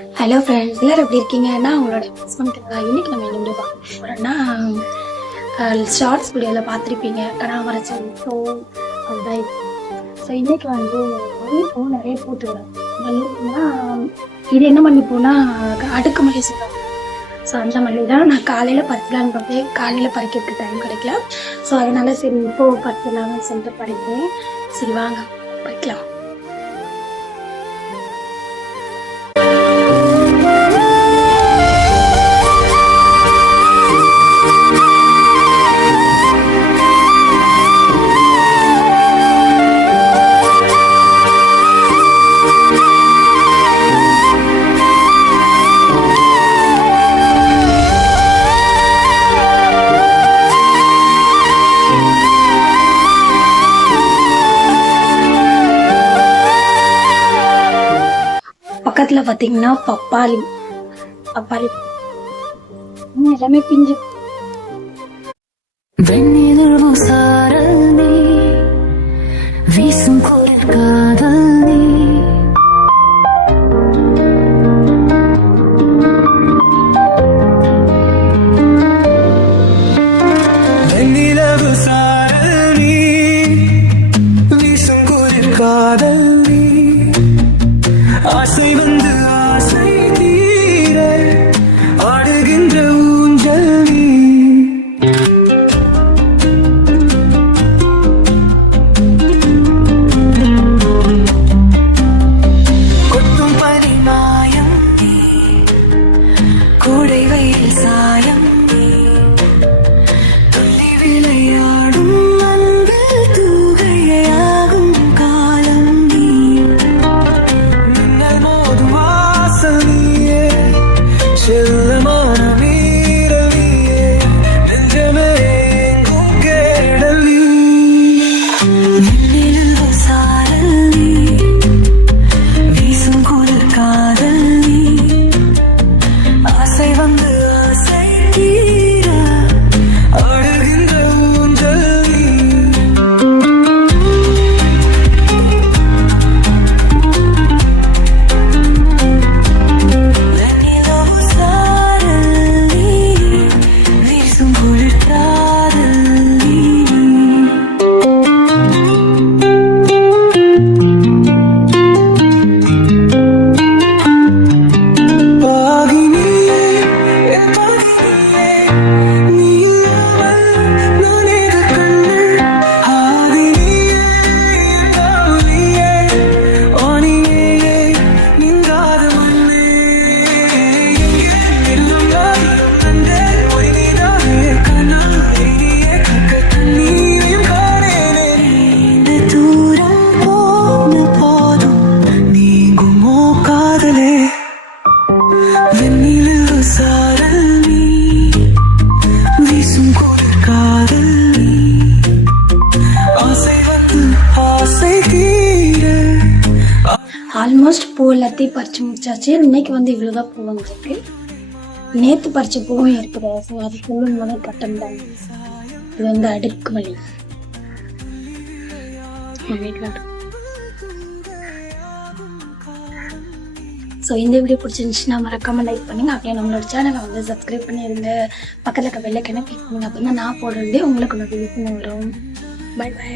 Hello friends எல்லோரும் எப்படி இருக்கீங்க? நான் உங்களோட ஹஸ்பண்ட் இன்னைக்கு நம்ம என்ன பார்க்கணும்னா ஷார்ட்ஸ் வீடியோவில் பார்த்துருப்பீங்க. கனாமரச்சல் ஸோ அதுதான் ஸோ இன்னைக்கு வந்து மல்லிப்பூ நிறைய போட்டுக்கிறேன் மல்லிப்பூனா இது என்ன மல்லிப்பூனா அடுக்கு மல்லி சொல்லுவாங்க ஸோ அந்த மல்லி தான் நான் காலையில் பறிக்கலான்னு பார்த்தேன் காலையில் பறிக்கிறதுக்கு டைம் கிடைக்கல. ஸோ அதனால சரி இப்போ பறிக்கலாம்னு சொல்லிட்டு பறிக்கிறேன். சரி வாங்க பறிக்கலாம். பக்கத்தில் பார்த்தீங்கன்னா பப்பாளி. பப்பாளி. எல்லாமே பிஞ்சு. வெண்ணிலவு சாரல் till வெண்ணிலவு சாரல் நீ வீசும் குளிர் காதல் நீ ஆசை வந்து ஆசை தீர. ஆல்மோஸ்ட் பூ எல்லாத்தையும் பறிச்சு முடிச்சாச்சு. இன்னைக்கு வந்து இவ்வளோதான் பூ வந்திருக்கு. நேற்று பறிச்ச பூவும் இருக்குது ஸோ அது சொல்லும் போது கட்டம் தான். இது வந்து அடுக்கு வழி. ஸோ இந்த வீடியோ பிடிச்சிருந்துச்சுன்னா மறக்காம லைக் பண்ணுங்கள் அப்படியே நம்மளோட சேனலை வந்து சப்ஸ்கிரைப் பண்ணிடுங்க பக்கத்தில் இருக்க வெள்ளைக்கண்ணை கிளிக் பண்ணுங்க. அப்படின்னா நான் போடுறதே உங்களுக்கு நோட்டிஃபிகேஷன் வரும். By by